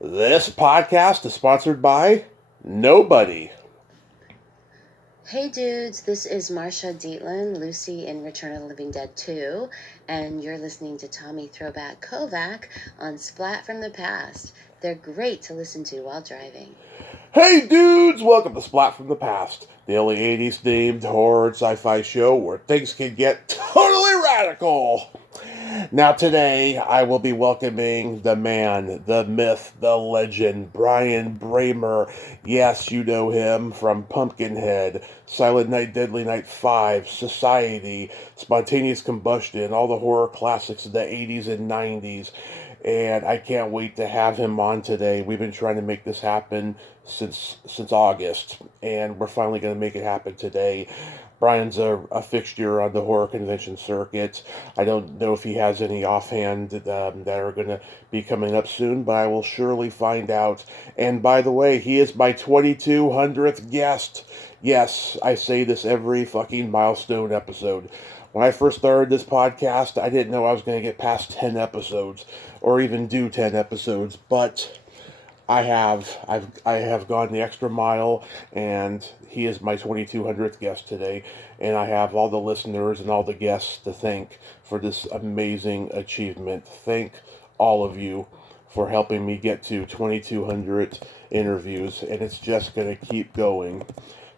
This podcast is sponsored by nobody. Hey dudes, this is Marsha Dietland, Lucy in Return of the Living Dead 2, and you're listening to Tommy Throwback Kovac on Splat from the Past. They're great to listen to while driving. Hey dudes, welcome to Splat from the Past, the only 80s themed horror and sci-fi show where things can get totally radical. Now today, I will be welcoming the man, the myth, the legend, Brian Bremer. Yes, you know him from Pumpkinhead, Silent Night, Deadly Night 5, Society, Spontaneous Combustion, all the horror classics of the 80s and 90s. And I can't wait to have him on today. We've been trying to make this happen since August, and we're finally going to make it happen today. Brian's a fixture on the horror convention circuit. I don't know if he has any offhand that are going to be coming up soon, but I will surely find out. And by the way, he is my 2200th guest. Yes, I say this every fucking milestone episode. When I first started this podcast, I didn't know I was going to get past 10 episodes or even do 10 episodes, but I have gone the extra mile, and he is my 2200th guest today, and I have all the listeners and all the guests to thank for this amazing achievement. Thank all of you for helping me get to 2200 interviews, and it's just going to keep going.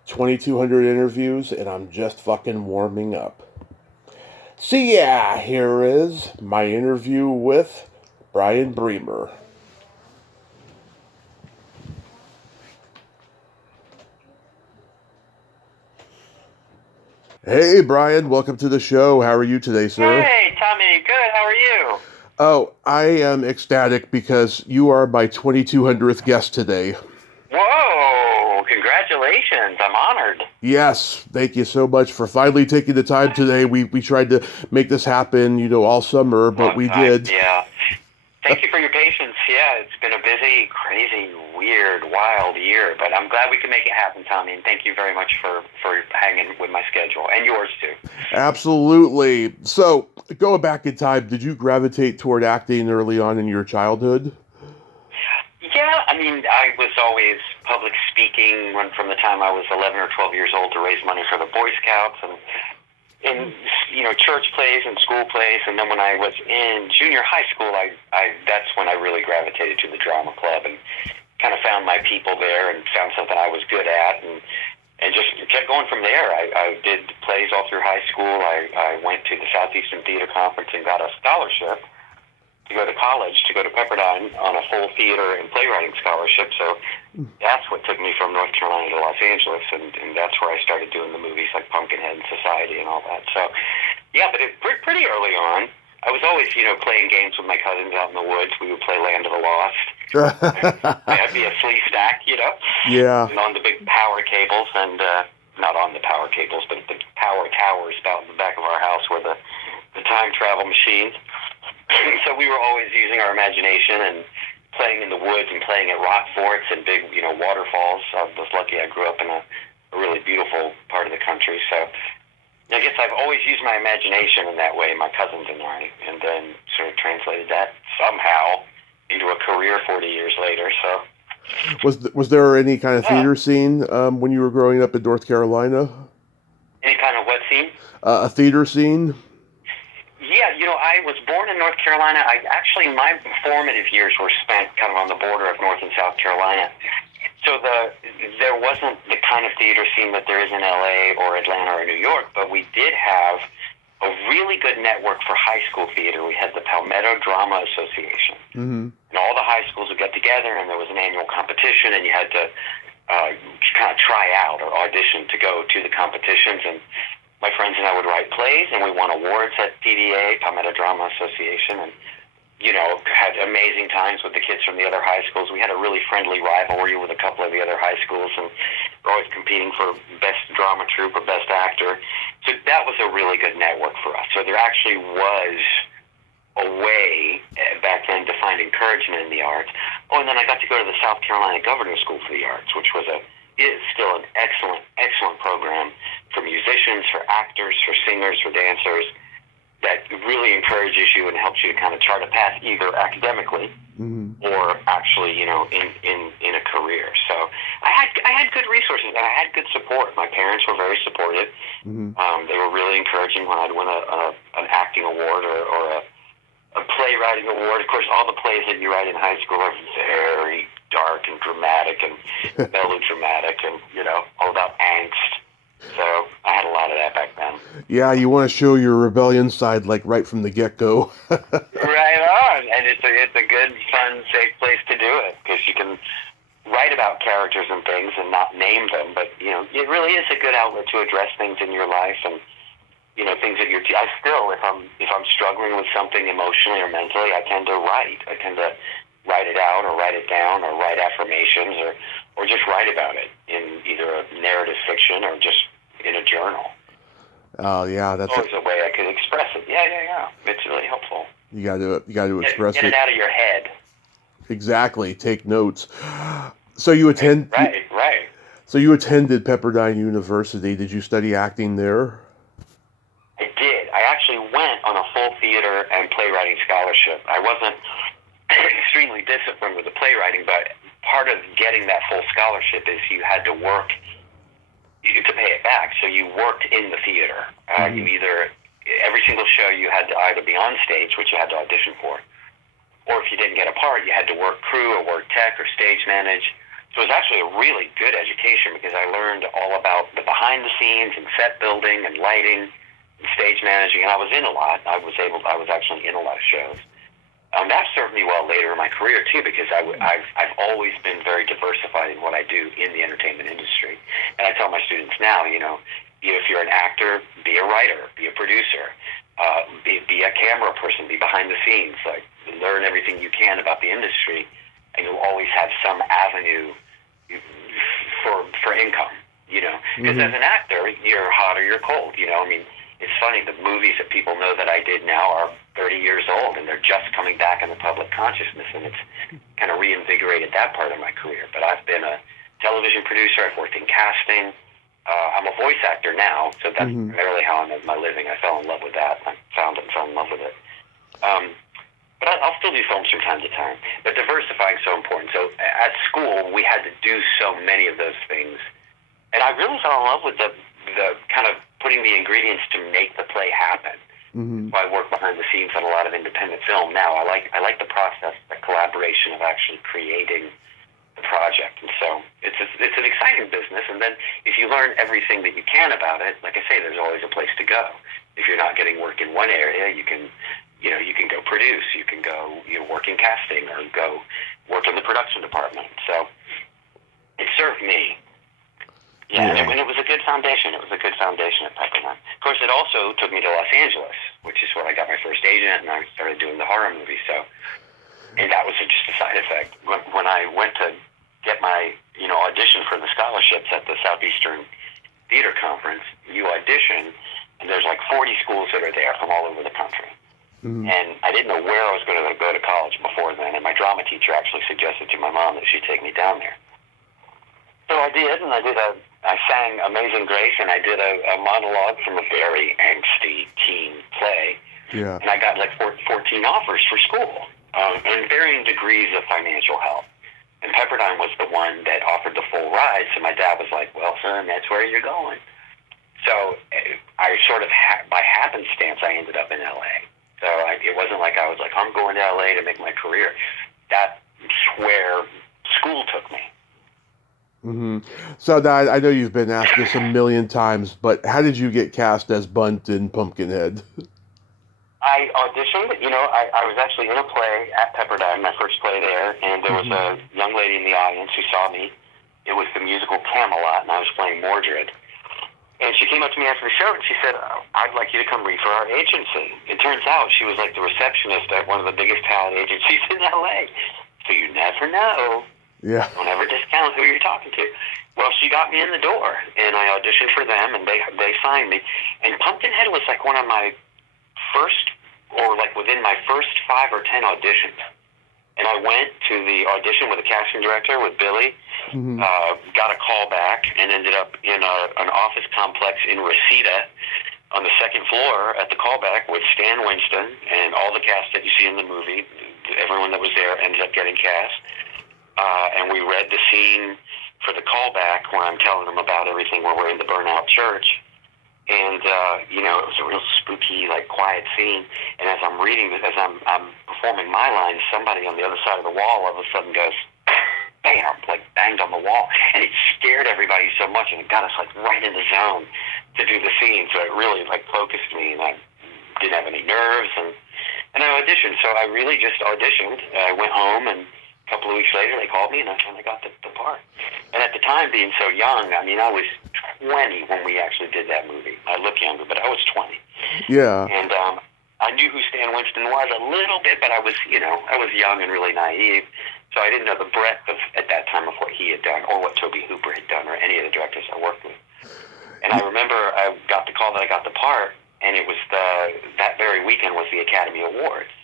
2200 interviews, and I'm just fucking warming up. So yeah, here is my interview with Brian Bremer. Hey, Brian, welcome to the show. How are you today, sir? Hey, Tommy, good. How are you? Oh, I am ecstatic because you are my 2200th guest today. Whoa, congratulations. I'm honored. Yes, thank you so much for finally taking the time today. We tried to make this happen, all summer, but Long we time. did. Yeah. Thank you for your patience. Yeah, it's been a busy, crazy, weird, wild year, but I'm glad we could make it happen, Tommy, and thank you very much for hanging with my schedule, and yours too. Absolutely. So, going back in time, did you gravitate toward acting early on in your childhood? Yeah, I mean, I was always public speaking from the time I was 11 or 12 years old to raise money for the Boy Scouts and in church plays and school plays, and then when I was in junior high school, I that's when I really gravitated to the drama club and kind of found my people there and found something I was good at and just kept going from there. I did plays all through high school. I went to the Southeastern Theater Conference and got a scholarship to go to college, to go to Pepperdine on a full theater and playwriting scholarship. So that's what took me from North Carolina to Los Angeles, and that's where I started doing the movies like Pumpkinhead and Society and all that. So, yeah, but pretty early on, I was always, playing games with my cousins out in the woods. We would play Land of the Lost. I'd be a flea stack, Yeah. and on the big power cables, and not on the power cables, but the power towers out in the back of our house were the time travel machines. So we were always using our imagination and playing in the woods and playing at rock forts and big, waterfalls. I was lucky I grew up in a really beautiful part of the country. So I guess I've always used my imagination in that way, my cousins and I, and then sort of translated that somehow into a career 40 years later. So Was there any kind of theater scene when you were growing up in North Carolina? Any kind of what scene? A theater scene? Yeah, I was born in North Carolina. My formative years were spent kind of on the border of North and South Carolina. So there wasn't the kind of theater scene that there is in LA or Atlanta or New York, but we did have a really good network for high school theater. We had the Palmetto Drama Association. Mm-hmm. And all the high schools would get together, and there was an annual competition, and you had to kind of try out or audition to go to the competitions. And my friends and I would write plays, and we won awards at PDA, Palmetto Drama Association, and, had amazing times with the kids from the other high schools. We had a really friendly rivalry with a couple of the other high schools, and we're always competing for best drama troupe or best actor. So that was a really good network for us. So there actually was a way back then to find encouragement in the arts. Oh, and then I got to go to the South Carolina Governor's School for the Arts, which is still an excellent program for musicians, for actors, for singers, for dancers, that really encourages you and helps you to kind of chart a path either academically or actually, in a career. So I had good resources and I had good support. My parents were very supportive. Mm-hmm. They were really encouraging when I'd win an acting award or a playwriting award. Of course, all the plays that you write in high school are very dark and dramatic and melodramatic and, all about angst. So I had a lot of that back then. Yeah, you want to show your rebellion side, like, right from the get-go. Right on. And it's a good, fun, safe place to do it because you can write about characters and things and not name them, but, it really is a good outlet to address things in your life and, things that I still, if I'm struggling with something emotionally or mentally, I tend to write. I tend to write it out or write it down or write affirmations or just write about it in either a narrative fiction or just in a journal. Oh, yeah, that's always a way I could express it. Yeah. It's really helpful. You got to express get it out of your head. Exactly. Take notes. So you attend. Right. So you attended Pepperdine University. Did you study acting there? I did. I actually went on a full theater and playwriting scholarship. I wasn't extremely disciplined with the playwriting, but part of getting that full scholarship is you had to work to pay it back. So you worked in the theater. You every single show you had to either be on stage, which you had to audition for, or if you didn't get a part, you had to work crew or work tech or stage manage. So it was actually a really good education because I learned all about the behind the scenes and set building and lighting and stage managing, and I was in a lot. I was actually in a lot of shows. That served me well later in my career too, because I've always been very diversified in what I do in the entertainment industry. And I tell my students now, if you're an actor, be a writer, be a producer, be a camera person, be behind the scenes, like learn everything you can about the industry, and you'll always have some avenue for income. Because as an actor, you're hot or you're cold. It's funny, the movies that people know that I did now are 30 years old, and they're just coming back in the public consciousness, and it's kind of reinvigorated that part of my career. But I've been a television producer. I've worked in casting. I'm a voice actor now, so that's primarily how I make my living. I fell in love with that. I found it and fell in love with it. But I'll still do films from time to time. But diversifying is so important. So at school, we had to do so many of those things. And I really fell in love with the kind of putting the ingredients to make the play happen. So I work behind the scenes on a lot of independent film now. I like the process, the collaboration of actually creating the project. And so it's an exciting business. And then if you learn everything that you can about it, like I say, there's always a place to go. If you're not getting work in one area, you can go produce, you can go work in casting or go work in the production department. So it served me. Yeah, and it was a good foundation. It was a good foundation at Pepperdine. Of course, it also took me to Los Angeles, which is where I got my first agent, and I started doing the horror movie. So, and that was just a side effect. When I went to get my audition for the scholarships at the Southeastern Theater Conference, you audition, and there's like 40 schools that are there from all over the country. And I didn't know where I was going to go to college before then, and my drama teacher actually suggested to my mom that she'd take me down there. So I did, and I sang Amazing Grace, and I did a monologue from a very angsty teen play. Yeah. And I got like 14 offers for school, and varying degrees of financial help. And Pepperdine was the one that offered the full ride, so my dad was like, well, son, that's where you're going. So I sort of, by happenstance, I ended up in L.A. So it wasn't like I was like, I'm going to L.A. to make my career. That's where school took me. So now, I know you've been asked this a million times, but how did you get cast as Bunt in Pumpkinhead? I auditioned. I was actually in a play at Pepperdine, my first play there, and there was a young lady in the audience who saw me. It was the musical Camelot, and I was playing Mordred. And she came up to me after the show, and she said, I'd like you to come read for our agency. It turns out she was like the receptionist at one of the biggest talent agencies in L.A., so you never know. Yeah. Don't ever discount who you're talking to. Well, she got me in the door, and I auditioned for them, and they signed me. And Pumpkinhead was like one of my first, or like within my first 5 or 10 auditions. And I went to the audition with the casting director, with Billy, got a call back, and ended up in an office complex in Reseda on the second floor at the callback with Stan Winston and all the cast that you see in the movie. Everyone that was there ended up getting cast. And we read the scene for the callback where I'm telling them about everything when we're in the burnout church. And, it was a real spooky, quiet scene. And as I'm reading this, as I'm performing my lines, somebody on the other side of the wall all of a sudden goes, bam, banged on the wall. And it scared everybody so much, and it got us, right in the zone to do the scene. So it really, focused me, and I didn't have any nerves. And I auditioned. So I really just auditioned. I went home, and a couple of weeks later, they called me, and I got the part. And at the time, being so young, I was 20 when we actually did that movie. I look younger, but I was 20. Yeah. And I knew who Stan Winston was a little bit, but I was young and really naive, so I didn't know the breadth at that time of what he had done or what Tobe Hooper had done or any of the directors I worked with. And I remember I got the call that I got the part, and it was that very weekend was the Academy Awards.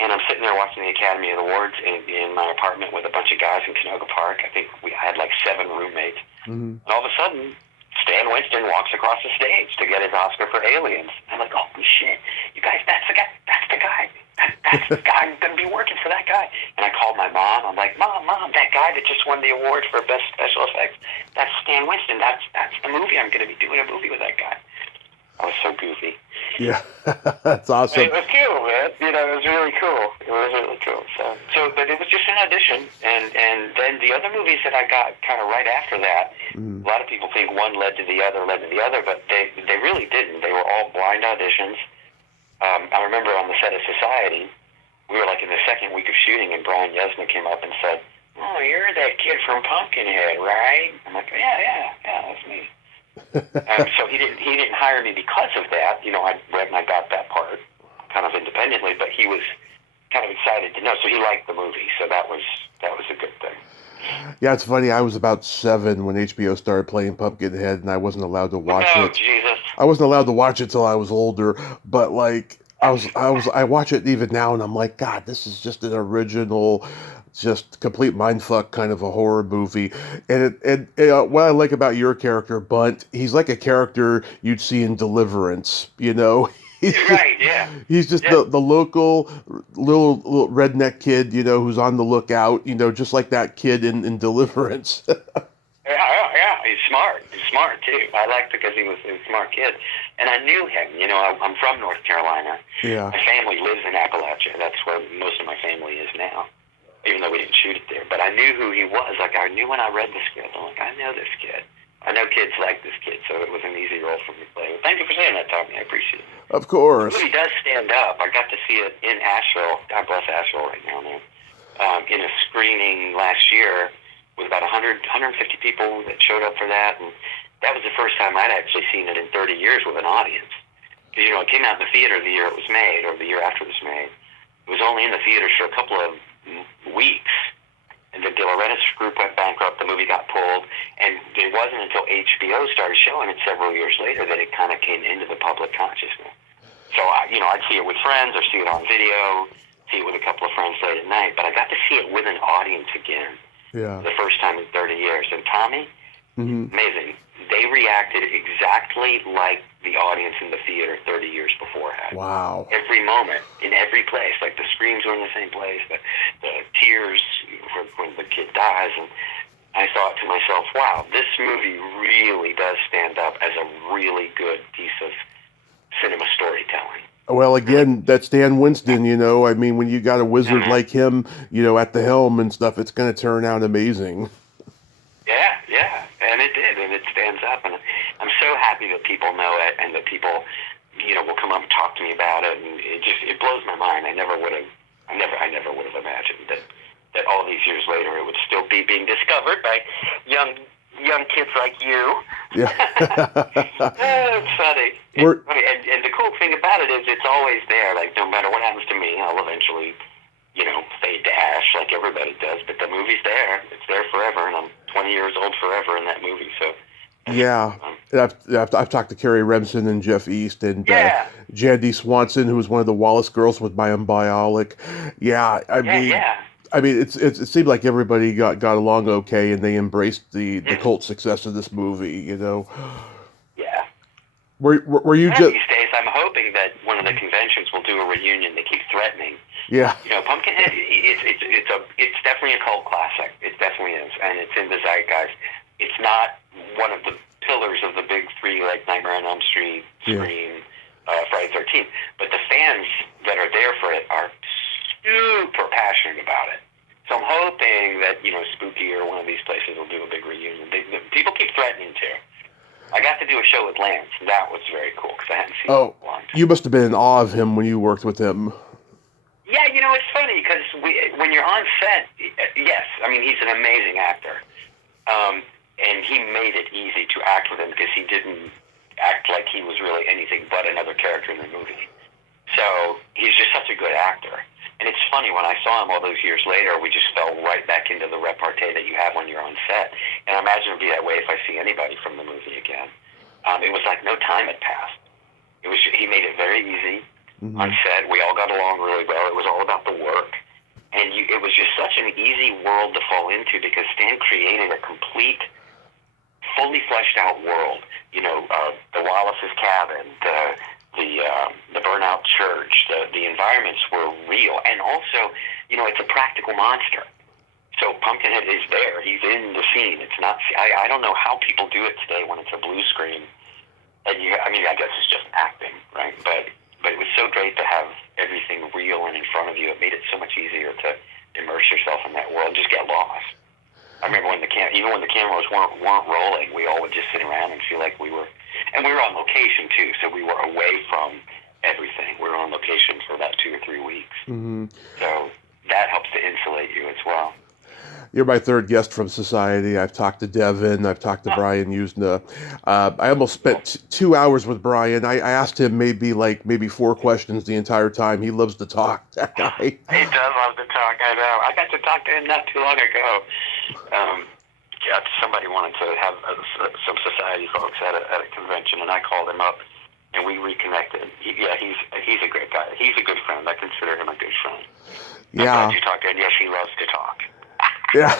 And I'm sitting there watching the Academy Awards in my apartment with a bunch of guys in Canoga Park. I think we had 7 roommates. Mm-hmm. And all of a sudden, Stan Winston walks across the stage to get his Oscar for Aliens. I'm like, holy shit, you guys, that's the guy. That's the guy. That's the guy. I'm going to be working for that guy. And I called my mom. I'm like, Mom, that guy that just won the award for Best Special Effects, that's Stan Winston. That's the movie. I'm going to be doing a movie with that guy. I was so goofy. Yeah, that's awesome. It was cool, man. It was really cool. It was really cool. But it was just an audition, and then the other movies that I got kind of right after that. A lot of people think one led to the other, but they really didn't. They were all blind auditions. I remember on the set of Society, we were in the second week of shooting, and Brian Yesna came up and said, "Oh, you're that kid from Pumpkinhead, right?" I'm like, "Yeah, that's me." So he didn't hire me because of that. I read and I got that part kind of independently, but he was kind of excited to know. So he liked the movie, so that was a good thing. Yeah, it's funny. I was about 7 when HBO started playing Pumpkinhead, and I wasn't allowed to watch it. Oh, Jesus! I wasn't allowed to watch it till I was older, but I watch it even now, and I'm like, God, this is just an original, just complete mindfuck kind of a horror movie. And what I like about your character, Bunt, he's like a character you'd see in Deliverance, Right, yeah. He's just the local little redneck kid, who's on the lookout, just like that kid in Deliverance. Yeah. He's smart too. I liked it because he was a smart kid, and I knew him. I'm from North Carolina. Yeah. My family lives in Appalachia. That's where most of my family is now, even though we didn't shoot it there. But I knew who he was. I knew when I read the script. I'm like, I know this kid. I know kids like this kid, so it was an easy role for me to play. Thank you for saying that, Tommy. I appreciate it. Of course. The movie does stand up. I got to see it in Asheville. God bless Asheville right now, man. In a screening last year with about 150 people that showed up for that, and that was the first time I'd actually seen it in 30 years with an audience. Because, it came out in the theater the year it was made, or the year after it was made. It was only in the theaters for a couple of weeks. And the De Laurentiis group went bankrupt, the movie got pulled, and it wasn't until HBO started showing it several years later that it kind of came into the public consciousness. So, I'd see it with friends or see it on video, see it with a couple of friends late at night, but I got to see it with an audience again. Yeah. The first time in 30 years. And Tommy, amazing. They reacted exactly like the audience in the theater 30 years before had. Wow. Every moment, in every place. The screams were in the same place, the tears when the kid dies. And I thought to myself, wow, this movie really does stand up as a really good piece of cinema storytelling. Well, again, that's Stan Winston, when you got a wizard like him, at the helm and stuff, it's going to turn out amazing. Yeah, and it did, and it stands up, and I'm so happy that people know it, and that people, will come up and talk to me about it, and it blows my mind. I never would have imagined that all these years later it would still be being discovered by young kids like you. Yeah. It's funny. And the cool thing about it is it's always there. No matter what happens to me, I'll eventually, fade to ash like everybody does. But the movie's there. It's there forever, and I'm 20 years old forever in that movie. So. Yeah, I've talked to Carrie Remsen and Jeff East and Jandy Swanson, who was one of the Wallace girls with Bionic. Yeah, I mean, it seemed like everybody got along okay, and they embraced the cult success of this movie. Yeah. Were you One of just? these days, I'm hoping that one of the conventions will do a reunion. They keep threatening. Yeah. You know, Pumpkinhead. It's definitely a cult classic. It definitely is, and it's in the zeitgeist. It's not one of the pillars of the big three like Nightmare on Elm Street, Scream, Friday the 13th. But the fans that are there for it are super passionate about it. So I'm hoping that, you know, Spooky or one of these places will do a big reunion. People keep threatening to. I got to do a show with Lance, and that was very cool because I hadn't seen him in a long time. You must have been in awe of him when you worked with him. Yeah, you know, it's funny because when you're on set, yes, I mean, he's an amazing actor. And he made it easy to act with him because he didn't act like he was really anything but another character in the movie. So he's just such a good actor. And it's funny, when I saw him all those years later, we just fell right back into the repartee that you have when you're on set. And I imagine it would be that way if I see anybody from the movie again. It was like no time had passed. He made it very easy on set. We all got along really well. It was all about the work. And it was just such an easy world to fall into because Stan created a complete, fully fleshed out world. You know, the Wallace's cabin, the burnout church, the environments were real, and also, you know, it's a practical monster. So Pumpkinhead is there; he's in the scene. It's not. I don't know how people do it today when it's a blue screen. And I guess it's just acting, right? But it was so great to have everything real and in front of you. It made it so much easier to immerse yourself in that world, just get lost. I remember even when the cameras weren't rolling, we all would just sit around and feel like we were on location too, so we were away from everything. We were on location for about 2 or 3 weeks. Mm-hmm. So that helps to insulate you as well. You're my third guest from Society. I've talked to Devin. I've talked to Brian Usna. I almost spent 2 hours with Brian. I asked him maybe 4 questions the entire time. He loves to talk, that guy. He does love to talk, I know. I got to talk to him not too long ago. Somebody wanted to have some Society folks at a convention, and I called him up, and we reconnected. He's a great guy. He's a good friend. I consider him a good friend. I'm glad you talked to him. Yes, he loves to talk. Yeah.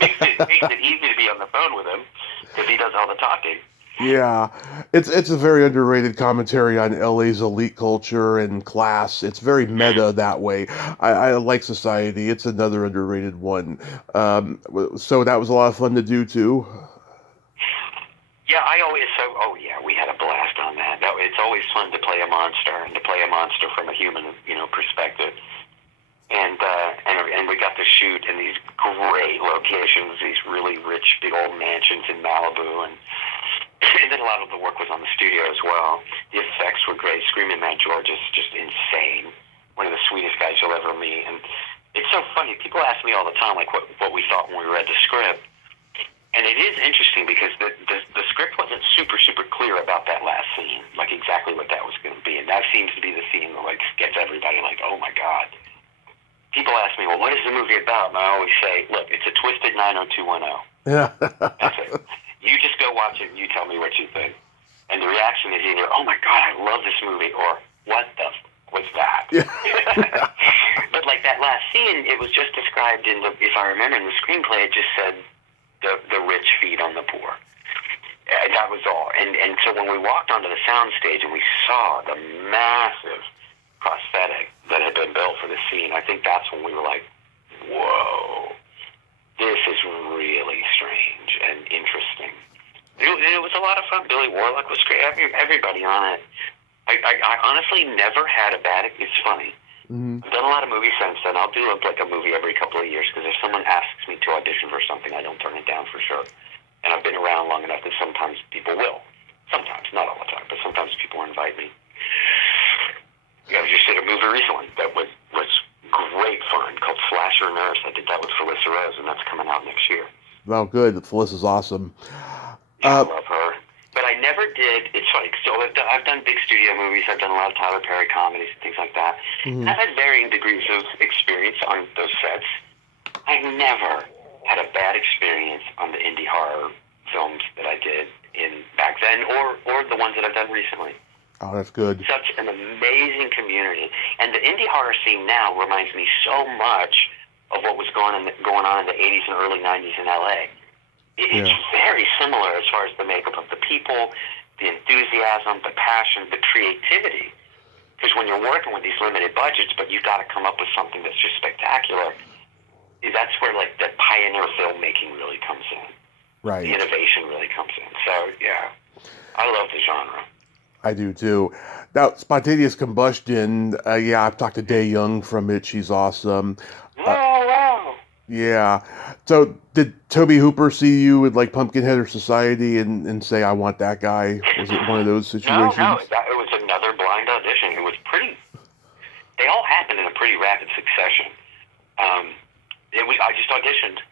makes it easy to be on the phone with him because he does all the talking. Yeah, it's a very underrated commentary on LA's elite culture and class. It's very meta that way. I like Society. It's another underrated one. So that was a lot of fun to do too. Yeah, we had a blast on that. It's always fun to play a monster and to play a monster from a human, perspective. And we got to shoot in these great locations, these really rich big old mansions in Malibu, and then a lot of the work was on the studio as well. The effects were great. Screaming Mad George is just insane. One of the sweetest guys you'll ever meet. And it's so funny. People ask me all the time, like, what we thought when we read the script. And it is interesting because the script wasn't super, super clear about that last scene, like exactly what that was going to be. And that seems to be the scene that, like, gets everybody like, oh, my God. People ask me, well, what is the movie about? And I always say, look, it's a twisted 90210. Yeah. That's it. You just go watch it and you tell me what you think. And the reaction is either, oh my God, I love this movie, or what the was that? Yeah. But like that last scene, it was just described if I remember in the screenplay, it just said the rich feed on the poor. That was all. And so when we walked onto the sound stage and we saw the massive prosthetic that had been built for the scene, I think that's when we were like, whoa. This is really strange and interesting. It was a lot of fun. Billy Warlock was great. Everybody on it. I honestly never had a bad. It's funny. Mm-hmm. I've done a lot of movies since then. I'll do a movie every couple of years because if someone asks me to audition for something, I don't turn it down for sure. And I've been around long enough that sometimes people will. Sometimes, not all the time, but sometimes people invite me. I just did a movie recently that was great fun called Slasher Nurse. I did that with Felissa Rose, and that's coming out next year. Oh, good. Felissa's awesome. Yeah, I love her. But I never did. It's funny. So I've done big studio movies. I've done a lot of Tyler Perry comedies and things like that. Mm-hmm. I've had varying degrees of experience on those sets. I never had a bad experience on the indie horror films that I did back then, or the ones that I've done recently. Oh, that's good. Such an amazing community. And the indie horror scene now reminds me so much of what was going on in the 80s and early 90s in LA. It's very similar as far as the makeup of the people, the enthusiasm, the passion, the creativity. Because when you're working with these limited budgets, but you've got to come up with something that's just spectacular, that's where like the pioneer filmmaking really comes in. Right. The innovation really comes in. So yeah, I love the genre. I do too. Now, Spontaneous Combustion. Yeah, I've talked to Dae Young from it. She's awesome. Oh wow. Yeah. So, did Toby Hooper see you with like Pumpkinhead or Society and say, "I want that guy"? Was it one of those situations? No, it was another blind audition. It was pretty. They all happened in a pretty rapid succession.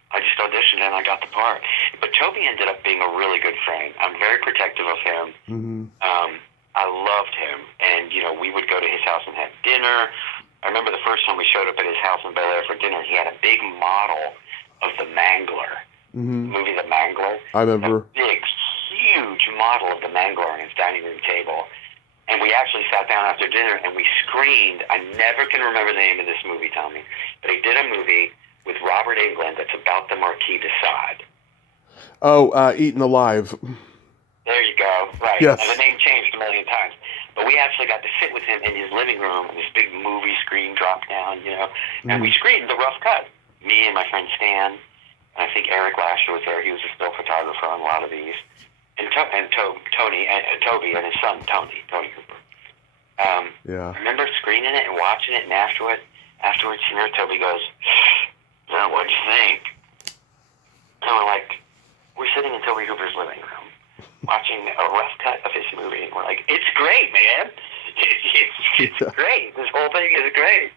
I just auditioned and I got the part. But Toby ended up being a really good friend. I'm very protective of him. Mm-hmm. I loved him, and we would go to his house and have dinner. I remember the first time we showed up at his house in Bel Air for dinner. He had a big model of the Mangler, movie The Mangler. I remember. A big, huge model of the Mangler on his dining room table. And we actually sat down after dinner and we screened. I never can remember the name of this movie, Tommy, but he did a movie with Robert Englund that's about the Marquis de Sade. Oh, Eaten Alive. There you go. Right. Yes. And the name changed a million times. But we actually got to sit with him in his living room, and this big movie screen dropped down, and we screened the rough cut. Me and my friend Stan, and I think Eric Lasher was there. He was a still photographer on a lot of these. And Toby and his son, Tony Cooper. Yeah. I remember screening it and watching it, and afterwards, Toby goes, "So what'd you think?" And we're like, we're sitting in Toby Hooper's living room, watching a rough cut of his movie, and we're like, "It's great, man. It's great. This whole thing is great."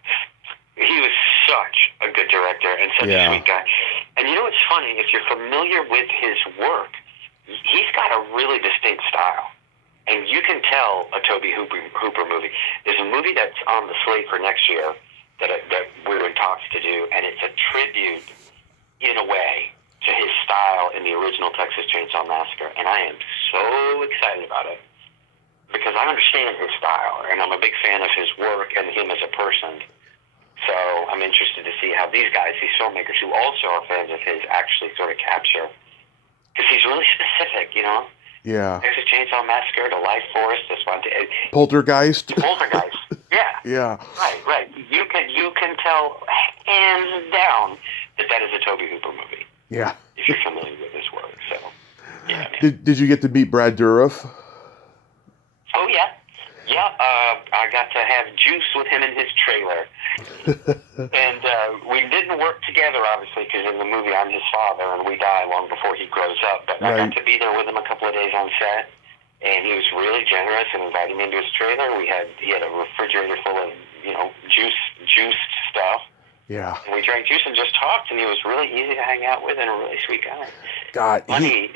He was such a good director and such a sweet guy. And what's funny? If you're familiar with his work, he's got a really distinct style. And you can tell a Toby Hooper movie. There's a movie that's on the slate for next year that we're in talks to do, and it's a tribute, in a way, to his style in the original Texas Chainsaw Massacre. And I am so excited about it because I understand his style, and I'm a big fan of his work and him as a person. So I'm interested to see how these guys, these filmmakers who also are fans of his, actually sort of capture. Because he's really specific, Yeah. Texas Chainsaw Massacre, The Life Force, Poltergeist. Poltergeist. Yeah. Yeah. Right. You can tell hands down that is a Toby Hooper movie. Yeah. If you're familiar with his work, so yeah. Man. Did you get to meet Brad Dourif? Oh yeah. I got to have juice with him in his trailer, and we didn't work together, obviously, because in the movie I'm his father, and we die long before he grows up. But I got to be there with him a couple of days on set, and he was really generous and invited me into his trailer. He had a refrigerator full of juiced stuff. Yeah. And we drank juice and just talked, and he was really easy to hang out with and a really sweet guy. God. Funny,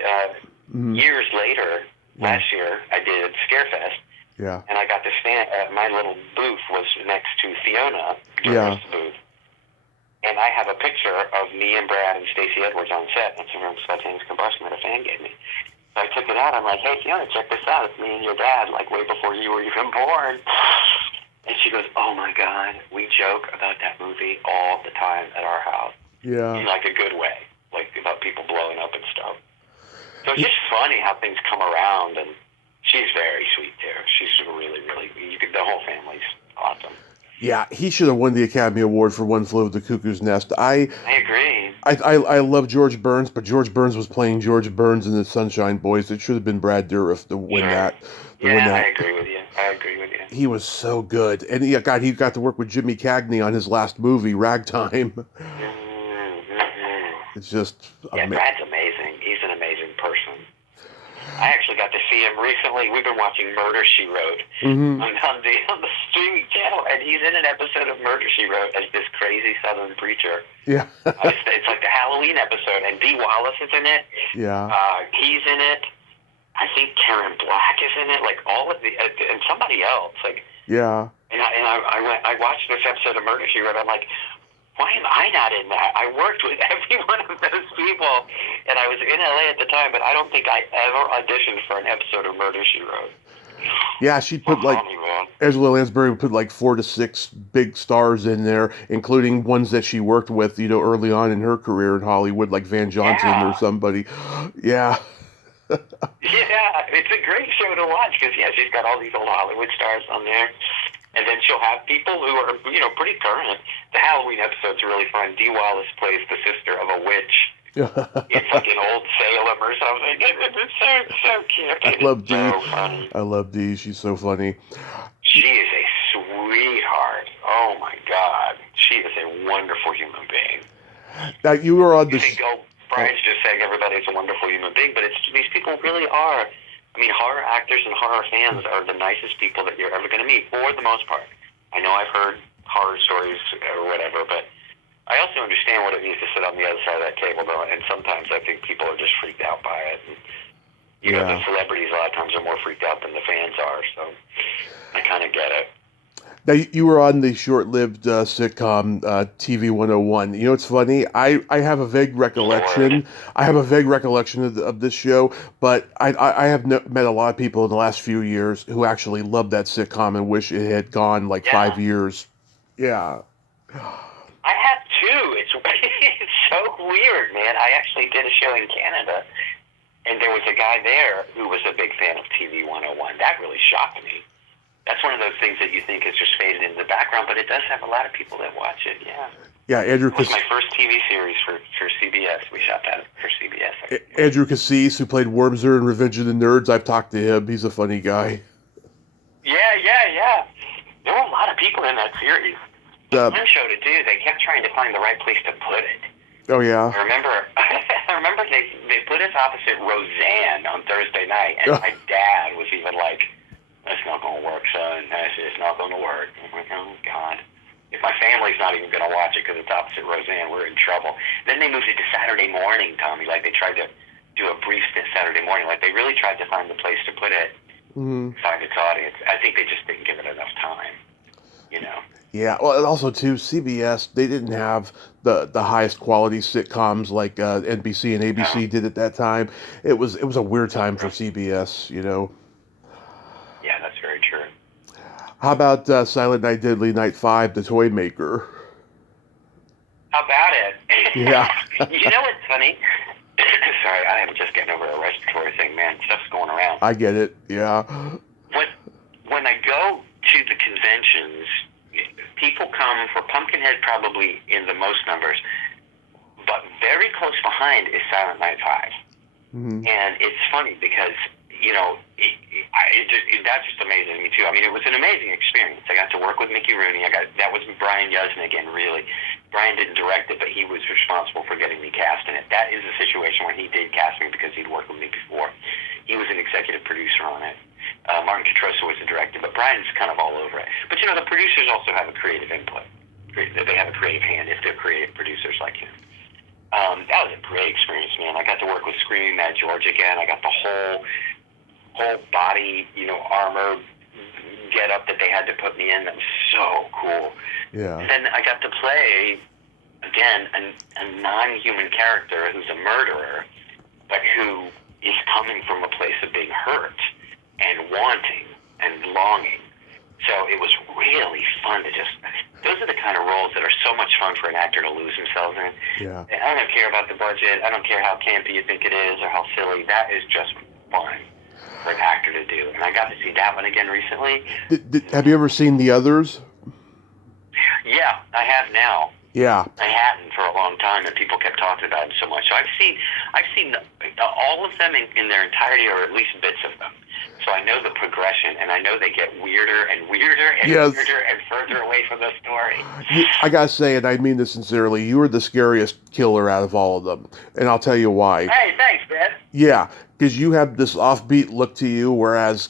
years later, last year, I did Scarefest. Yeah. And I got to stand, my little booth was next to Fiona Durham's booth. And I have a picture of me and Brad and Stacey Edwards on set, and it's from Spontaneous Combustion that a fan gave me. So I took it out. I'm like, "Hey, Fiona, check this out. It's me and your dad, like way before you were even born." And she goes, "Oh my God, we joke about that movie all the time at our house." Yeah. In like a good way, like about people blowing up and stuff. So it's just funny how things come around, and she's very sweet too. She's really, really. The whole family's awesome. Yeah, he should have won the Academy Award for One Flew Over the Cuckoo's Nest. I agree. I love George Burns, but George Burns was playing George Burns in the Sunshine Boys. It should have been Brad Dourif to win that. I agree with you. He was so good, and he got to work with Jimmy Cagney on his last movie, Ragtime. It's just Brad's amazing. He's an amazing person. I actually got to see him recently. We've been watching Murder, She Wrote on the streaming channel, and he's in an episode of Murder, She Wrote as this crazy Southern preacher. Yeah. It's like the Halloween episode, and Dee Wallace is in it. Yeah. He's in it. I think Karen Black is in it. Like all of the and somebody else. Like yeah. And I watched this episode of Murder, She Wrote. I'm like, why am I not in that? I worked with every one of those people, and I was in LA at the time, but I don't think I ever auditioned for an episode of Murder, She Wrote. Yeah, she put Angela Lansbury would put like 4 to 6 big stars in there, including ones that she worked with, early on in her career in Hollywood, like Van Johnson or somebody. Yeah. Yeah, it's a great show to watch because she's got all these old Hollywood stars on there, and then she'll have people who are pretty current. The Halloween episode's really fun. Dee Wallace plays the sister of a witch. It's like an old Salem or something. It's so cute. I love Dee. So funny. I love Dee. She's so funny. She is a sweetheart. Oh my God, she is a wonderful human being. Now you were on the. Brian's just saying everybody's a wonderful human being, but these people really are. I mean, horror actors and horror fans are the nicest people that you're ever going to meet, for the most part. I know I've heard horror stories or whatever, but I also understand what it means to sit on the other side of that table, though, and sometimes I think people are just freaked out by it. And, the celebrities a lot of times are more freaked out than the fans are, so I kind of get it. Now, you were on the short-lived sitcom TV 101. You know, it's funny. I have a vague recollection. Lord. I have a vague recollection of this show, but I have met a lot of people in the last few years who actually love that sitcom and wish it had gone 5 years. Yeah. I have too. It's so weird, man. I actually did a show in Canada, and there was a guy there who was a big fan of TV 101. That really shocked me. That's one of those things that you think is just faded into the background, but it does have a lot of people that watch it, yeah. Yeah, Andrew It was my first TV series for CBS. We shot that for CBS. Andrew Cassis, who played Wormser in Revenge of the Nerds, I've talked to him. He's a funny guy. Yeah. There were a lot of people in that series. One show to do, they kept trying to find the right place to put it. Oh, yeah? I remember they put us opposite Roseanne on Thursday night, and my dad was even like, "That's not going to work, son. It's not going to work." I'm like, oh, God. If my family's not even going to watch it because it's opposite Roseanne, we're in trouble. Then they moved it to Saturday morning, Tommy. Like, they tried to do a brief Saturday morning. Like, they really tried to find the place to put it, find its audience. I think they just didn't give it enough time, Yeah, well, and also, too, CBS, they didn't have the highest quality sitcoms like NBC and ABC did at that time. It was a weird time for CBS, Yeah, that's very true. How about Silent Night, Deadly Night 5, The Toy Maker? How about it? Yeah. You know what's funny? Sorry, I am just getting over a respiratory thing, man. Stuff's going around. I get it, yeah. When I go to the conventions, people come for Pumpkinhead probably in the most numbers, but very close behind is Silent Night 5. And it's funny because, that just amazes me too. I mean, it was an amazing experience. I got to work with Mickey Rooney. That was Brian Yuznigan, really. Brian didn't direct it, but he was responsible for getting me cast in it. That is a situation where he did cast me because he'd worked with me before. He was an executive producer on it. Martin Catrosa was the director, but Brian's kind of all over it. But the producers also have a creative input. They have a creative hand if they're creative producers like him. That was a great experience, man. I got to work with Screaming Mad George again. I got the whole body, armor get up that they had to put me in. That was so cool. Yeah. And then I got to play, again, a non-human character who's a murderer, but who is coming from a place of being hurt and wanting and longing. So it was really fun to those are the kind of roles that are so much fun for an actor to lose themselves in. Yeah. And I don't care about the budget. I don't care how campy you think it is or how silly. That is just fun for an actor to do. And I got to see that one again recently. Have you ever seen the others? Yeah, I have now. Yeah. I hadn't for a long time, and people kept talking about them so much. So I've seen all of them in their entirety, or at least bits of them. So I know the progression, and I know they get weirder and weirder and weirder and further away from the story. I gotta say, and I mean this sincerely, you were the scariest killer out of all of them, and I'll tell you why. Hey, thanks, man. Yeah, because you have this offbeat look to you, whereas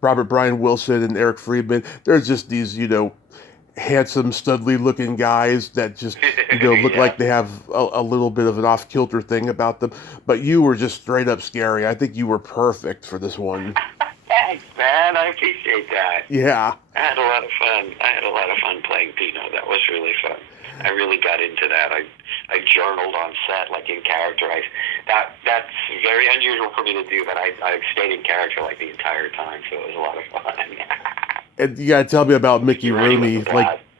Robert Brian Wilson and Eric Friedman, they're just these, handsome, studly-looking guys that just, look like they have a little bit of an off-kilter thing about them. But you were just straight-up scary. I think you were perfect for this one. Thanks, man. I appreciate that. Yeah. I had a lot of fun playing Pino. That was really fun. I really got into that. I journaled on set, like in character. That's very unusual for me to do, but I stayed in character like the entire time, so it was a lot of fun. And you gotta tell me about Mickey Rooney.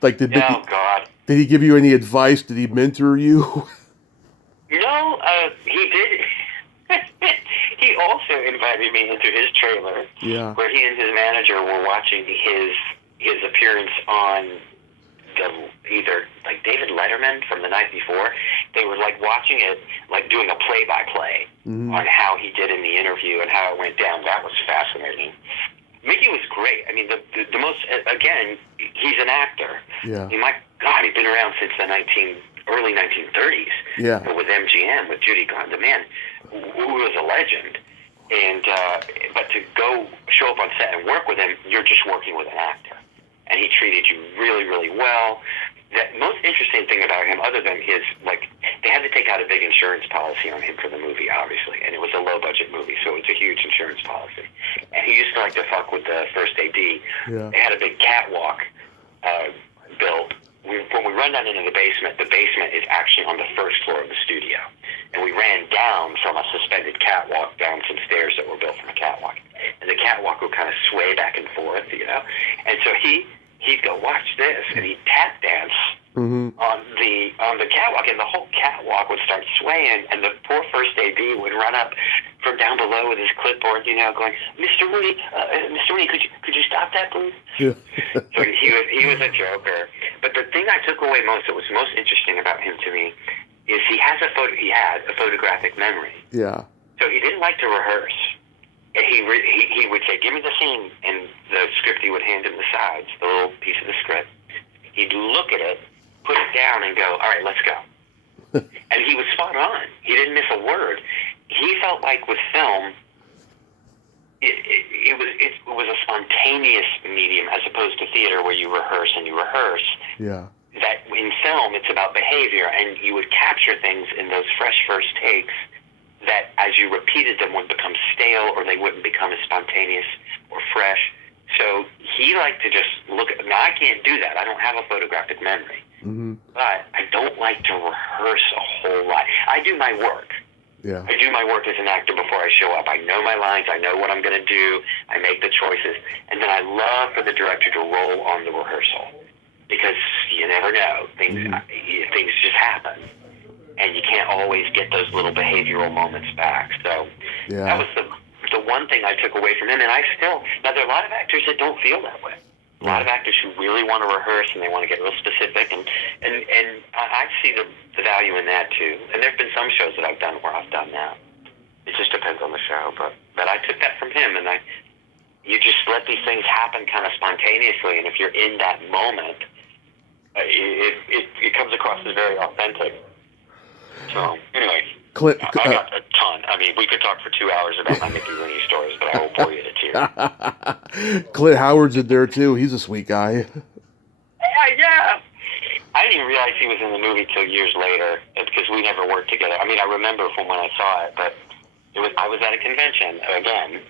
Did he give you any advice? Did he mentor you? No, he did. He also invited me into his trailer, where he and his manager were watching his appearance on either like David Letterman from the night before. They were like watching it, like doing a play-by-play on how he did in the interview and how it went down. That was fascinating. Mickey was great. I mean, the most, again, he's an actor. Yeah. My God, he'd been around since the early 1930s. Yeah. With MGM, with Judy Garland, the man who was a legend. And but to go show up on set and work with him, you're just working with an actor. And he treated you really, really well. The most interesting thing about him, other than his, like, they had to take out a big insurance policy on him for the movie, obviously, and it was a low-budget movie, so it was a huge insurance policy. And he used to like to fuck with the first AD. Yeah. They had a big catwalk built. When we run down into the basement is actually on the first floor of the studio. And we ran down from a suspended catwalk down some stairs that were built from a catwalk. And the catwalk would kind of sway back and forth, you know? And so he'd go, watch this, and he'd tap dance on the catwalk, and the whole catwalk would start swaying, and the poor first AD would run up from down below with his clipboard, you know, going, Mr. Mooney, could you stop that, please? Yeah. So he was a joker. But the thing I took away most, that was most interesting about him to me, is he had a photographic memory. Yeah. So he didn't like to rehearse. And he would say, give me the scene, and the script he would hand him the sides, the little piece of the script. He'd look at it, put it down, and go, all right, let's go. And he was spot on. He didn't miss a word. He felt like with film, it was a spontaneous medium as opposed to theater where you rehearse and you rehearse. Yeah. That in film, it's about behavior, and you would capture things in those fresh first takes that as you repeated them would become stale or they wouldn't become as spontaneous or fresh. So he liked to just look at, now I can't do that. I don't have a photographic memory. But I don't like to rehearse a whole lot. I do my work. Yeah. I do my work as an actor before I show up. I know my lines. I know what I'm going to do. I make the choices. And then I love for the director to roll on the rehearsal because you never know. Things just happen. And you can't always get those little behavioral moments back. So that was the one thing I took away from him. And now there are a lot of actors that don't feel that way. A lot of actors who really want to rehearse and they want to get real specific, and I see the value in that too. And there have been some shows that I've done where I've done that. It just depends on the show, but I took that from him, and you just let these things happen kind of spontaneously, and if you're in that moment, it comes across as very authentic. So anyway. Clint, I got a ton. I mean, we could talk for 2 hours about my Mickey Rooney stories, but I will bore you to tears. Clint Howard's in there, too. He's a sweet guy. Yeah. I didn't even realize he was in the movie till years later because we never worked together. I mean, I remember from when I saw it, but I was at a convention again,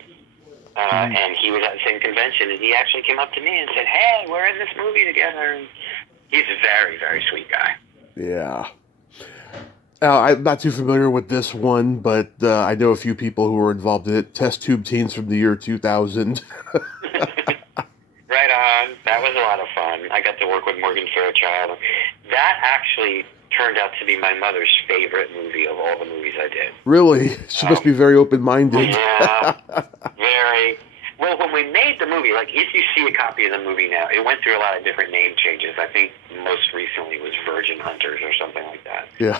and he was at the same convention, and he actually came up to me and said, hey, we're in this movie together. And he's a very, very sweet guy. Yeah. I'm not too familiar with this one, but I know a few people who were involved in it. Test Tube Teens from the year 2000. Right on. That was a lot of fun. I got to work with Morgan Fairchild. That actually turned out to be my mother's favorite movie of all the movies I did. Really? She must be very open-minded. Yeah, very. Well, when we made the movie, like if you see a copy of the movie now, it went through a lot of different name changes. I think most recently was Virgin Hunters or something like that. Yeah.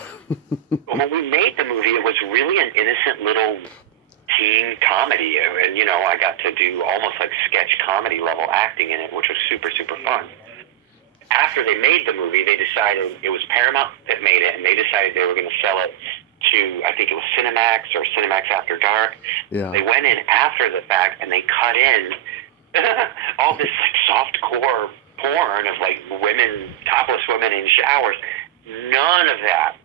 But when we made the movie, it was really an innocent little teen comedy. And, you know, I got to do almost like sketch comedy level acting in it, which was super, super fun. After they made the movie, they decided, it was Paramount that made it, and they decided they were going to sell it to, I think it was Cinemax or Cinemax After Dark. Yeah. They went in after the fact and they cut in all this like soft-core porn of like topless women in showers. None of that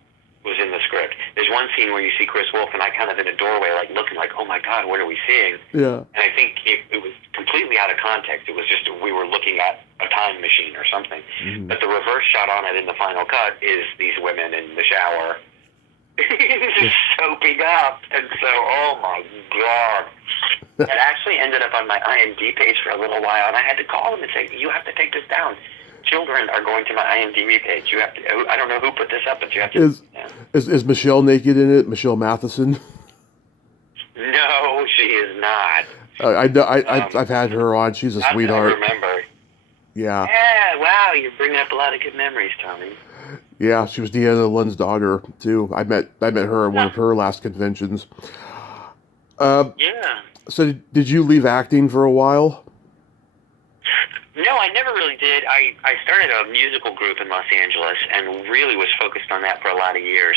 was in the script. There's one scene where you see Chris Wolf and I kind of in a doorway like looking like, oh my God, what are we seeing? Yeah. And I think it was completely out of context. It was just we were looking at a time machine or something. Mm-hmm. But the reverse shot on it in the final cut is these women in the shower just soaping up. And so, oh my God. It actually ended up on my IMDb page for a little while, and I had to call them and say, you have to take this down. Children are going to my IMDb page. You have to. I don't know who put this up, but you have to. Is Michelle naked in it? Michelle Matheson? No, She is not. I've had her on. She's a sweetheart. I remember. Yeah. Yeah, wow, you're bringing up a lot of good memories, Tommy. Yeah, she was Deanna Lynn's daughter too. I met her at one of her last conventions. Yeah. So did you leave acting for a while? No, I never really did. I started a musical group in Los Angeles and really was focused on that for a lot of years.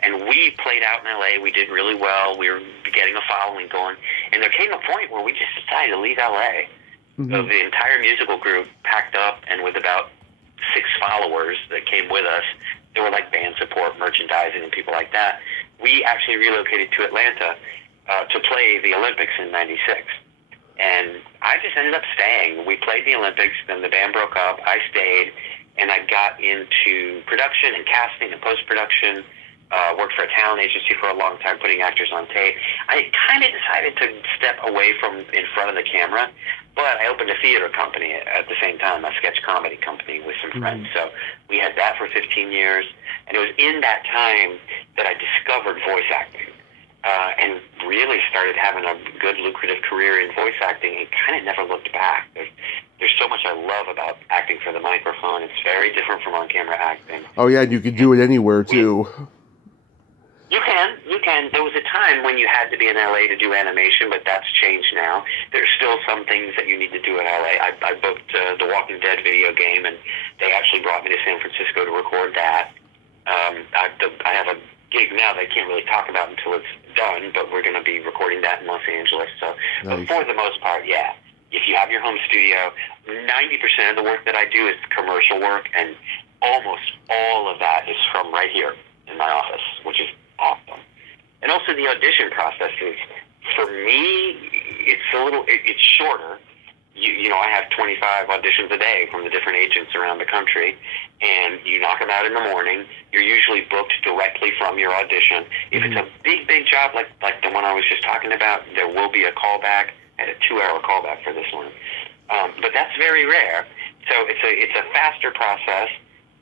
And we played out in L.A. We did really well. We were getting a following going. And there came a point where we just decided to leave L.A. Mm-hmm. So the entire musical group packed up, and with about 6 followers that came with us, there were like band support, merchandising, and people like that. We actually relocated to Atlanta to play the Olympics in '96. And I just ended up staying. We played the Olympics, then the band broke up. I stayed, and I got into production and casting and post-production. Worked for a talent agency for a long time, putting actors on tape. I kind of decided to step away from in front of the camera, but I opened a theater company at the same time, a sketch comedy company with some friends. So we had that for 15 years, and it was in that time that I discovered voice acting. And really started having a good, lucrative career in voice acting and kind of never looked back. There's so much I love about acting for the microphone. It's very different from on-camera acting. Oh, yeah, and you could do it anywhere, too. You can. There was a time when you had to be in LA to do animation, but that's changed now. There's still some things that you need to do in LA. I booked the Walking Dead video game, and they actually brought me to San Francisco to record that. I have a gig now that I can't really talk about until it's done, but we're going to be recording that in Los Angeles. So, nice. But for the most part, yeah. If you have your home studio, 90% of the work that I do is commercial work, and almost all of that is from right here in my office, which is awesome. And also the audition process is, for me, it's shorter. You know, I have 25 auditions a day from the different agents around the country, and you knock them out in the morning. You're usually booked directly from your audition. If it's a big job like the one I was just talking about, there will be a callback. I had a 2-hour callback for this one. But that's very rare. So it's a faster process.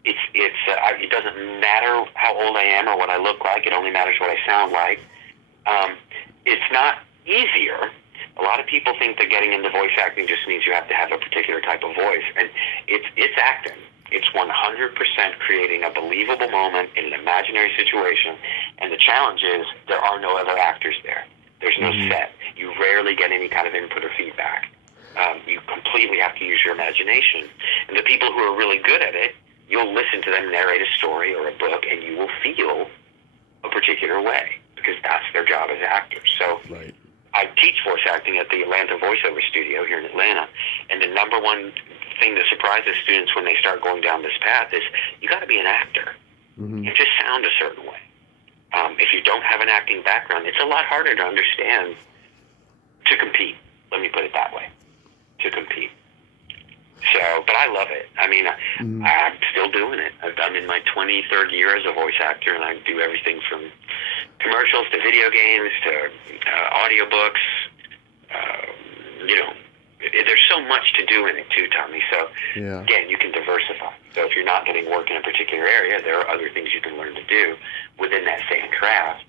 It doesn't matter how old I am or what I look like. It only matters what I sound like. It's not easier. A lot of people think that getting into voice acting just means you have to have a particular type of voice, and it's acting. It's 100% creating a believable moment in an imaginary situation, and the challenge is there are no other actors there. There's no set. You rarely get any kind of input or feedback. You completely have to use your imagination. And the people who are really good at it, you'll listen to them narrate a story or a book, and you will feel a particular way, because that's their job as actors. So right. I teach voice acting at the Atlanta Voiceover Studio here in Atlanta, and the number one thing that surprises students when they start going down this path is you got to be an actor. You just sound a certain way. If you don't have an acting background, it's a lot harder to understand, to compete. Let me put it that way, to compete. So, but I love it. I mean, I'm still doing it. I'm in my 23rd year as a voice actor, and I do everything from commercials to video games to audiobooks. You know, there's so much to do in it too, Tommy. So, again, you can diversify. So if you're not getting work in a particular area, there are other things you can learn to do within that same craft.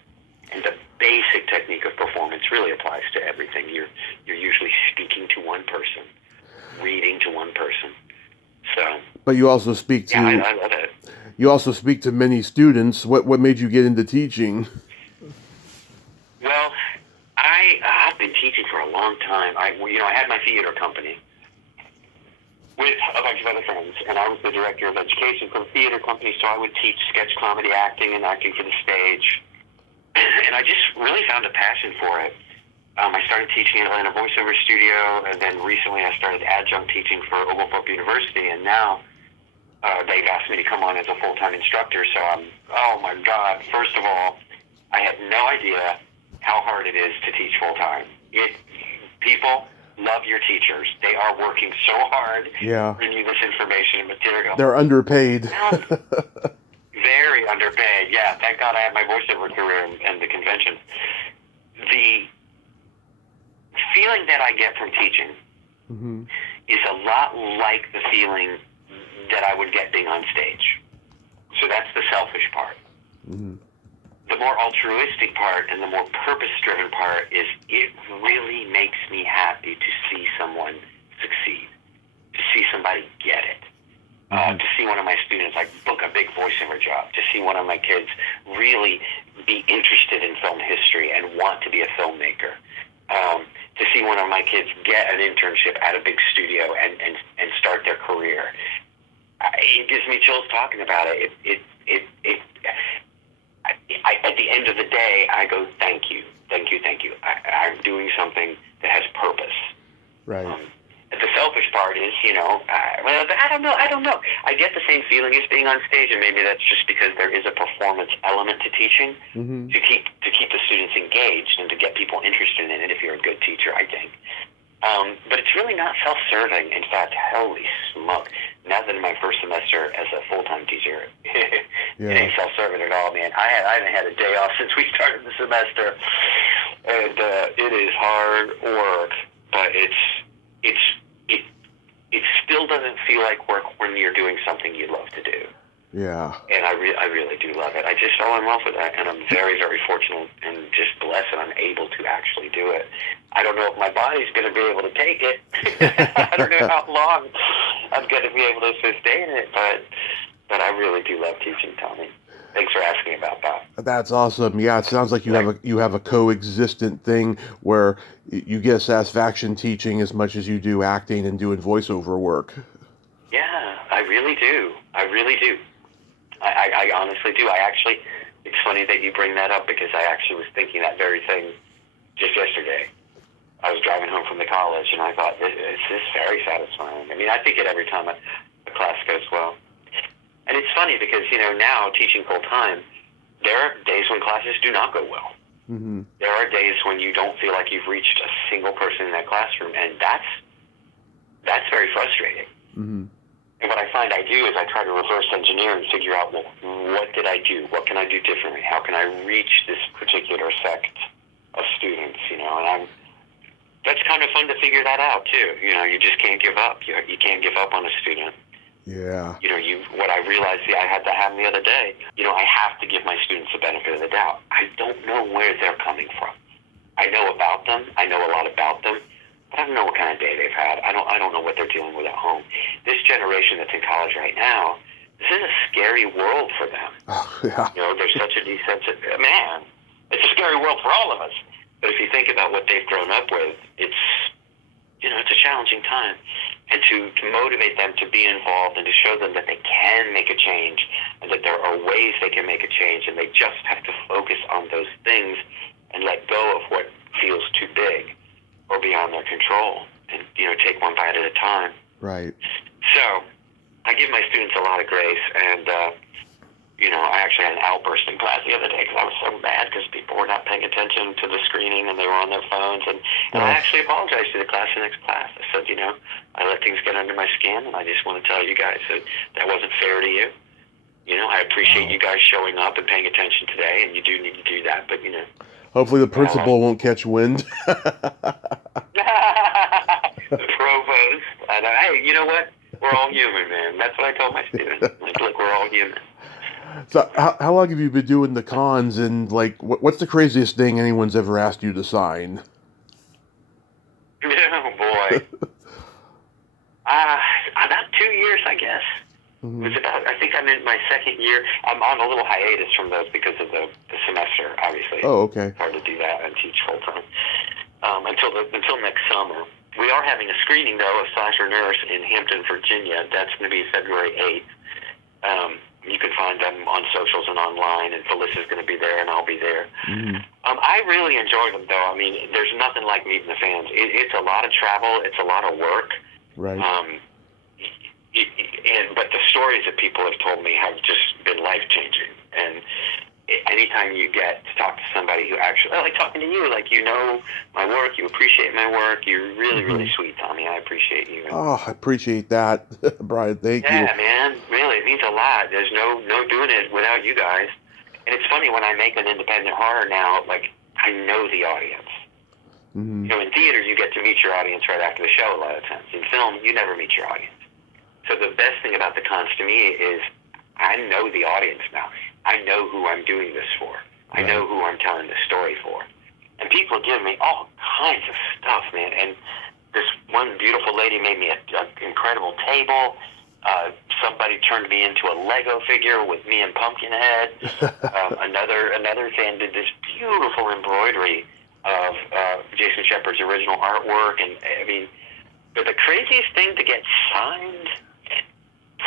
And the basic technique of performance really applies to everything. You're usually speaking to one person, reading to one person. So, but you also speak to. Yeah, I love it. You also speak to many students. What made you get into teaching? Well, I've been teaching for a long time. I had my theater company with a bunch of other friends, and I was the director of education for the theater company. So I would teach sketch comedy acting and acting for the stage, and I just really found a passion for it. I started teaching at Atlanta Voiceover Studio, and then recently I started adjunct teaching for Oglethorpe University, and now they've asked me to come on as a full-time instructor. So oh my God, first of all, I had no idea how hard it is to teach full-time. People love your teachers. They are working so hard to bring you this information and material. They're underpaid. Very underpaid, yeah. Thank God I had my voiceover career and the convention. The feeling that I get from teaching is a lot like the feeling that I would get being on stage. So that's the selfish part. the more altruistic part and the more purpose-driven part is it really makes me happy to see someone succeed, to see somebody get it, to see one of my students like book a big voiceover job, to see one of my kids really be interested in film history and want to be a filmmaker, to see one of my kids get an internship at a big studio and start their career. It gives me chills talking about it. At the end of the day, I go, thank you. I'm doing something that has purpose. Right. The selfish part is, I don't know. I get the same feeling as being on stage, and maybe that's just because there is a performance element to teaching to keep the students engaged and to get people interested in it. If you're a good teacher, I think. But it's really not self-serving. In fact, holy smoke! Now that in my first semester as a full-time teacher, it ain't self-serving at all, man. I haven't had a day off since we started the semester, and it is hard work. But it still doesn't feel like work when you're doing something you love to do. Yeah. And I really do love it. I just fell in love with that, and I'm very, very fortunate and just blessed that I'm able to actually do it. I don't know if my body's going to be able to take it. I don't know how long I'm going to be able to sustain it, but I really do love teaching, Tommy. Thanks for asking about that. That's awesome. Yeah, it sounds like you have a coexistent thing where you get satisfaction teaching as much as you do acting and doing voiceover work. Yeah, I really do. I honestly do. It's funny that you bring that up because I actually was thinking that very thing just yesterday. I was driving home from the college and I thought, this is very satisfying. I mean, I think it every time a class goes well. And it's funny because, now teaching full time, there are days when classes do not go well. Mm-hmm. There are days when you don't feel like you've reached a single person in that classroom, and that's very frustrating. Mm-hmm. And what I find I do is I try to reverse engineer and figure out, well, what did I do? What can I do differently? How can I reach this particular sect of students? And that's kind of fun to figure that out too. You just can't give up. You can't give up on a student. Yeah. What I realized I had that happen the other day. I have to give my students the benefit of the doubt. I don't know where they're coming from. I know about them. I know a lot about them. But I don't know what kind of day they've had. I don't know what they're dealing with at home. This generation that's in college right now, this is a scary world for them. Oh, yeah. There's such a desensitized man. It's a scary world for all of us. But if you think about what they've grown up with, it's a challenging time. And to motivate them to be involved and to show them that they can make a change and that there are ways they can make a change and they just have to focus on those things and let go of what feels too big or beyond their control and, take one bite at a time. Right. So I give my students a lot of grace, and, I actually had an outburst in class the other day because I was so mad because people were not paying attention to the screening and they were on their phones. And I actually apologized to the class the next class. I said, I let things get under my skin, and I just want to tell you guys that wasn't fair to you. I appreciate you guys showing up and paying attention today, and you do need to do that, but, Hopefully the principal won't catch wind. The provost. And hey, you know what? We're all human, man. That's what I told my students. Look, we're all human. So how long have you been doing the cons, and what's the craziest thing anyone's ever asked you to sign? Oh boy. About 2 years, I guess. Mm-hmm. It was I think I'm in my second year. I'm on a little hiatus from those because of the semester, obviously. Oh, okay. It's hard to do that and teach full time. Until next summer. We are having a screening, though, of Slasher Nurse in Hampton, Virginia. That's going to be February 8th. You can find them on socials and online, and Felicia's going to be there, and I'll be there. Mm-hmm. I really enjoy them, though. I mean, there's nothing like meeting the fans. It's a lot of travel. It's a lot of work. Right. But the stories that people have told me have just been life-changing. And anytime you get to talk to somebody who actually, like talking to you, like my work, you appreciate my work, you're really, really sweet, Tommy. I appreciate you. Oh, I appreciate that, Brian. Thank you. Yeah, man. Really, it means a lot. There's no doing it without you guys. And it's funny, when I make an independent horror now, I know the audience. Mm-hmm. In theater, you get to meet your audience right after the show a lot of times. In film, you never meet your audience. So the best thing about the cons to me is I know the audience now. I know who I'm doing this for. I know who I'm telling the story for. And people give me all kinds of stuff, man. And this one beautiful lady made me an incredible table. Somebody turned me into a Lego figure with me and Pumpkinhead. Another fan did this beautiful embroidery of Jason Shepard's original artwork. And I mean, but the craziest thing to get signed,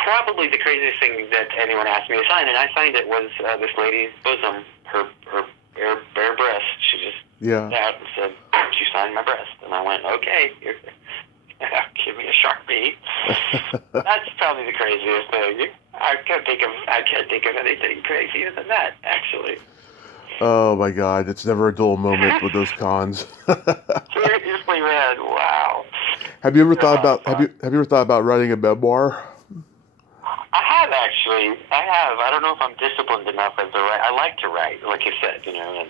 probably the craziest thing that anyone asked me to sign, and I signed it, was this lady's bosom, her bare breast. She just Yeah. out and said, "She signed my breast," and I went, "Okay, give me a Sharpie." That's probably the craziest thing. I can't think of anything crazier than that, actually. Oh my God, it's never a dull moment with those cons. Seriously, man, wow. Have you ever thought about have you ever thought about writing a memoir? I have, actually. I don't know if I'm disciplined enough as to write. I like to write, like you said, and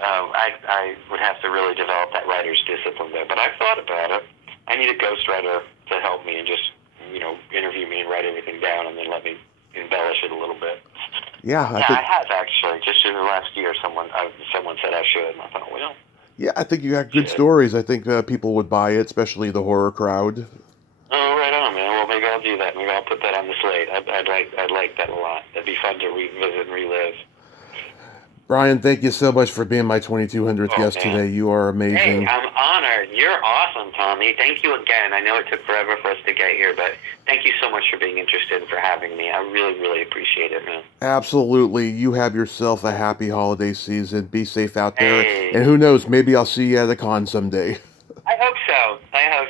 I would have to really develop that writer's discipline there. But I've thought about it. I need a ghostwriter to help me and just, interview me and write everything down and then let me embellish it a little bit. Yeah, I have, actually. Just in the last year, someone said I should, and I thought, well. Yeah, I think you got good stories. I think people would buy it, especially the horror crowd. Oh, right on, man. Well, maybe I'll do that. Maybe I'll put that on the slate. I'd like that a lot. That'd be fun to revisit and relive. Brian, thank you so much for being my 2200th guest today. You are amazing. Hey, I'm honored. You're awesome, Tommy. Thank you again. I know it took forever for us to get here, but thank you so much for being interested and for having me. I really, really appreciate it, man. Absolutely. You have yourself a happy holiday season. Be safe out there. Hey. And who knows, maybe I'll see you at a con someday. I hope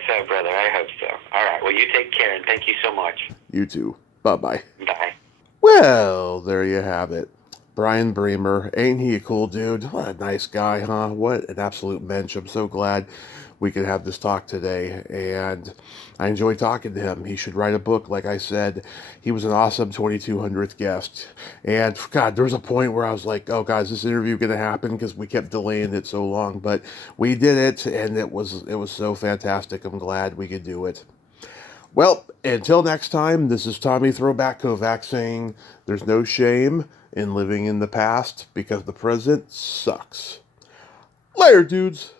so, brother. I hope so. All right. Well, you take care, and thank you so much. You too. Bye-bye. Bye. Well, there you have it. Brian Bremer. Ain't he a cool dude? What a nice guy, huh? What an absolute mensch. I'm so glad we could have this talk today, and I enjoy talking to him. He should write a book, like I said. He was an awesome 2200th guest, and God, there was a point where I was like, oh God, is this interview going to happen? Because we kept delaying it so long, but we did it, and it was so fantastic. I'm glad we could do it. Well, until next time, this is Tommy Throwback Kovac saying there's no shame in living in the past because the present sucks. Later, dudes.